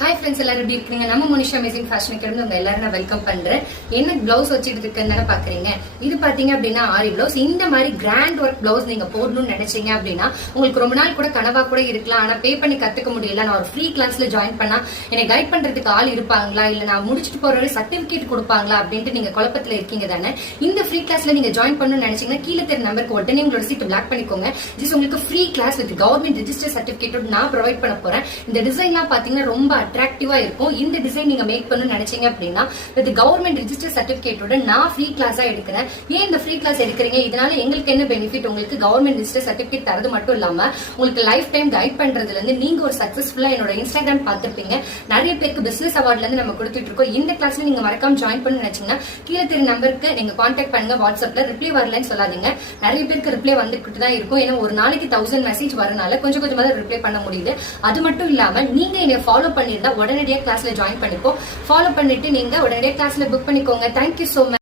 Hi friends, எல்லாரும் எப்படி இருக்கீங்க? நம்ம மோனிஷா அமேசிங் ஃபேஷன் அகாடமி உங்க எல்லாரும் நான் வெல்கம் பண்றேன். என்ன பிளவுஸ் வச்சுட்டு இருக்குன்னு தானே பாக்குறீங்க. இது பாத்தீங்க அப்படின்னா ஆரி பிளவுஸ். இந்த மாதிரி கிராண்ட் ஒர்க் பிளவுஸ் நீங்க போடணும்னு நினைச்சீங்க அப்படின்னா உங்களுக்கு ரொம்ப நாள் கூட கனவா கூட இருக்கலாம். ஆனா பே பண்ணி கத்துக்க முடியல, நான் ஒரு ஃப்ரீ கிளாஸ்ல ஜாயின் பண்ணா என்னை கைட் பண்றதுக்கு ஆள் இருப்பாங்களா, இல்ல நான் முடிச்சுட்டு போற சர்டிபிகேட் கொடுப்பாங்களா அப்படின்ட்டு நீங்க குழப்பத்துல இருக்கீங்க தானே. இந்த ஃப்ரீ கிளாஸ்ல நீங்க ஜாயின் பண்ணணும்னு நினைச்சீங்கன்னா கீழே தெரிய நம்பருக்கு உடனே உங்களோட சீட் பிளாக் பண்ணிக்கோங்க. ஜஸ்ட் உங்களுக்கு free class with government register certificate நான் ப்ரொவைட் பண்ண போறேன். இந்த டிசைன்லாம் பாத்தீங்கன்னா ரொம்ப அட்ராக்டிவா இருக்கும். இந்த டிசைன் நீங்க மேக் பண்ணணும்னு நினைச்சீங்க அப்படின்னா வித் கவர்மெண்ட் ரெஜிஸ்டர் சர்டிபிகேட்டோட நான் ஃப்ரீ கிளாஸா எடுக்கிறேன். ஏன் இந்த ஃப்ரீ கிளாஸ் எடுக்கிறீங்க, இதனால எங்களுக்கு என்ன பெனிஃபிட்? உங்களுக்கு கவர்மெண்ட் ரெஜிஸ்டர் சர்டிபிகேட் தரது மட்டும் இல்லாம உங்களுக்கு லைஃப் டைம் கைட் பண்றதுல இருந்து நீங்க ஒரு சக்சஸ்ஃபுல்லா என்னோட இன்ஸ்டாகிராம் பார்த்திருப்பீங்க. நிறைய பேருக்கு பிசினஸ் அவார்ட்ல இருந்து நம்ம கொடுத்துட்டு இருக்கோம். இந்த கிளாஸ்ல நீங்க மறக்காம ஜாயின் பண்ண நினைச்சீங்கன்னா கீழே தெரிய நம்பருக்கு நீங்க கான்டாக்ட் பண்ணுங்க. வாட்ஸ்அப்ல ரிப்ளை வரலன்னு சொல்லாதீங்க. நிறைய பேருக்கு ரிப்ளை வந்துட்டு தான் இருக்கும். ஏன்னா ஒரு நாளைக்கு 1000 மெசேஜ் வரனால கொஞ்சம் கொஞ்சமா ரிப்ளை பண்ண முடியுது. அது மட்டும் இல்லாம நீங்க என்னை ஃபாலோ பண்ணிருந்தா உடனடியாக கிளாஸ்ல ஜாயின் பண்ணிப்போம். ஃபாலோ பண்ணிட்டு நீங்க உடனடியாக கிளாஸ்ல புக் பண்ணிக்கோங்க. Thank you so much.